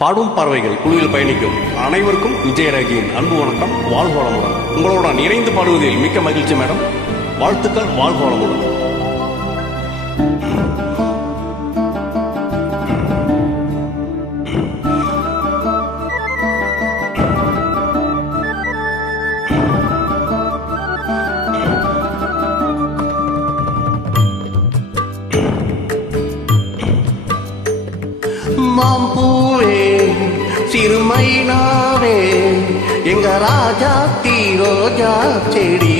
பாடும் பறவைகள் குழுவில் பயணிக்கும் அனைவருக்கும் விஜயராஜியின் அன்பு வணக்கம். வாழ்க வளமுடன். உங்களுடன் இணைந்து பாடுவதில் மிக்க மகிழ்ச்சி மேடம். வாழ்த்துக்கள். வாழ்க வளமுடன். மாம்பூவே சிறுமைனாவே எங்க ராஜா ரோஜா செடி,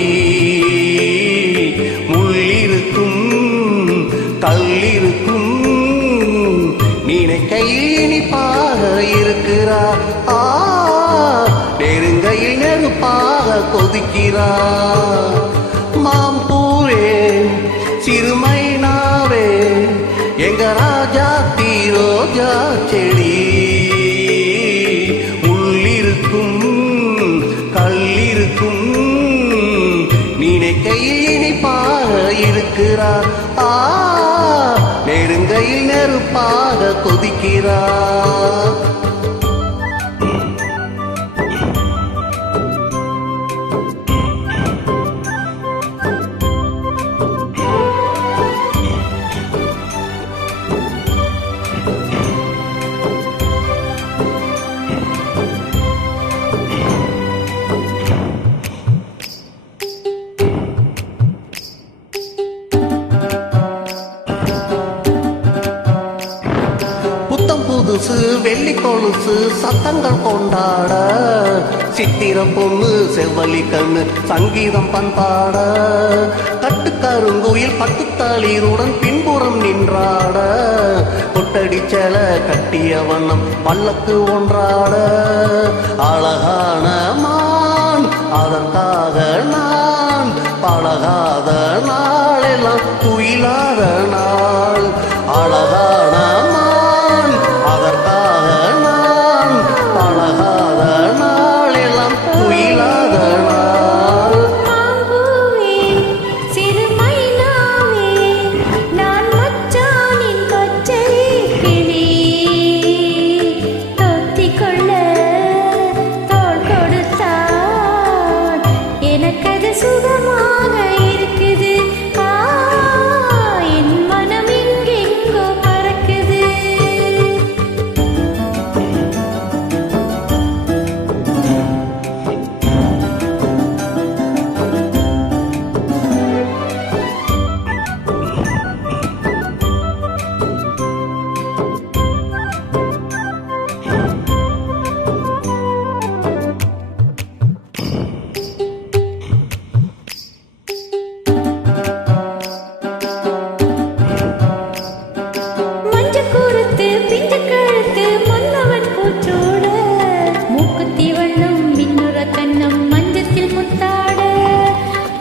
முள்ளிருக்கும் கல்லிருக்கும் நினைக்கையில் இனிப்பாக இருக்கிறா, நெருங்கையில் நெருப்பாக கொதிக்கிறா. மாம்பூவே சிறுமைனாவே எங்க ராஜா ரோஜா செடி, முள்ளிருக்கும் கல்லிருக்கும் நினைக்கையில் இனிப்பாக இருக்கிறார், நெருங்கையில் நெருப்பாக கொதிக்கிறார். புதுசு வெள்ளி கொலுசு சத்தங்கள் கொண்டாட, சித்திரம் பொண்ணு செவ்வலி கண்ணு சங்கீதம் பண்பாட, கட்டுக்கருங்குயில் பட்டு தளிருடன் பின்புறம் நின்றாட, கொட்டடி சேல கட்டிய வண்ணம் பல்லக்கு ஒன்றாட, அழகான மான் அதற்காக நான் பழகாத நாளெல்லாம் துயிலாத நாள், அழகான மான் அதற்காக நான் பழகாத நாளெல்லாம் துயிலாத நாள். மாம்பூவே சிறுமைனாவே நான் மச்சானின் பச்சை கிளி, தொத்திக்கொள்ள தோள் கொடுத்தான் எனக்கது சுகமாக இருக்குது, என் மனம் எங்கெங்கோ பறக்குது. மஞ்சக்கூருத்து பிஞ்ச கழுத்து மன்னவன் பூச்சோட, மூக்குத்தி வண்ணம் மின்னுற கண்ணம் மஞ்சத்தில் முத்தாட,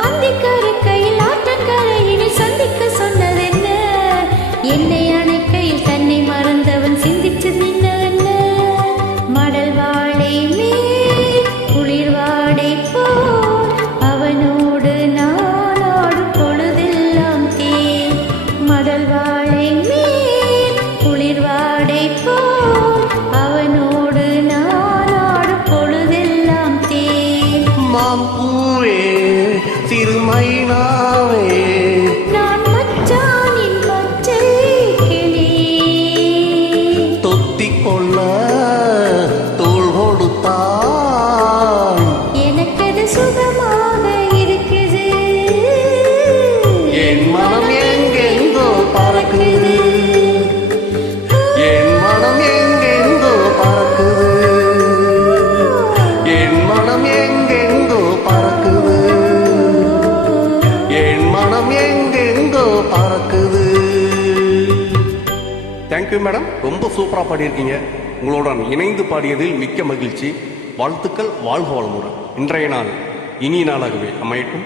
அந்திக்கரை கையில் ஆற்றங்கரையினை சந்திக்க சொன்னதென்ன, என்னை அணைக்கையில் தன்னை மறந்தவன் சிந்திச்சு நின்னவென்ன, மடல் வாழை மேல் குளிர் வாடை போல் அவனோடு நான் ஆடும் பொழுதெல்லாம் தேன், மடல் வாழை மேல் குளிர் வாடை போல் அவனோடு நான் ஆடும் பொழுதெல்லாம் தேன். மாம்பூவே சிறுமைனாவே நான் மச்சானின் பச்சை கிளி, தொத்திக் கொள்ள தோள் கொடுத்தான் எனக்கது சுகமாக இருக்குது, என் மனம் எங்கெங்கோ பறக்குது, என் மனம் எங்கெங்கோ பறக்குது, என் மனம் எங்கெங்கோ பறக்குது, என் மனம் எங்கெங்கோ பறக்குது. Thank you madam. ரொம்ப சூப்பரா பாடியிருக்கீங்க. உங்களுடன் இணைந்து பாடியதில் மிக்க மகிழ்ச்சி. வாழ்த்துக்கள். வாழ்க வளமுடன். இன்றைய நாள் இனிய நாளாகவே அமையட்டும்.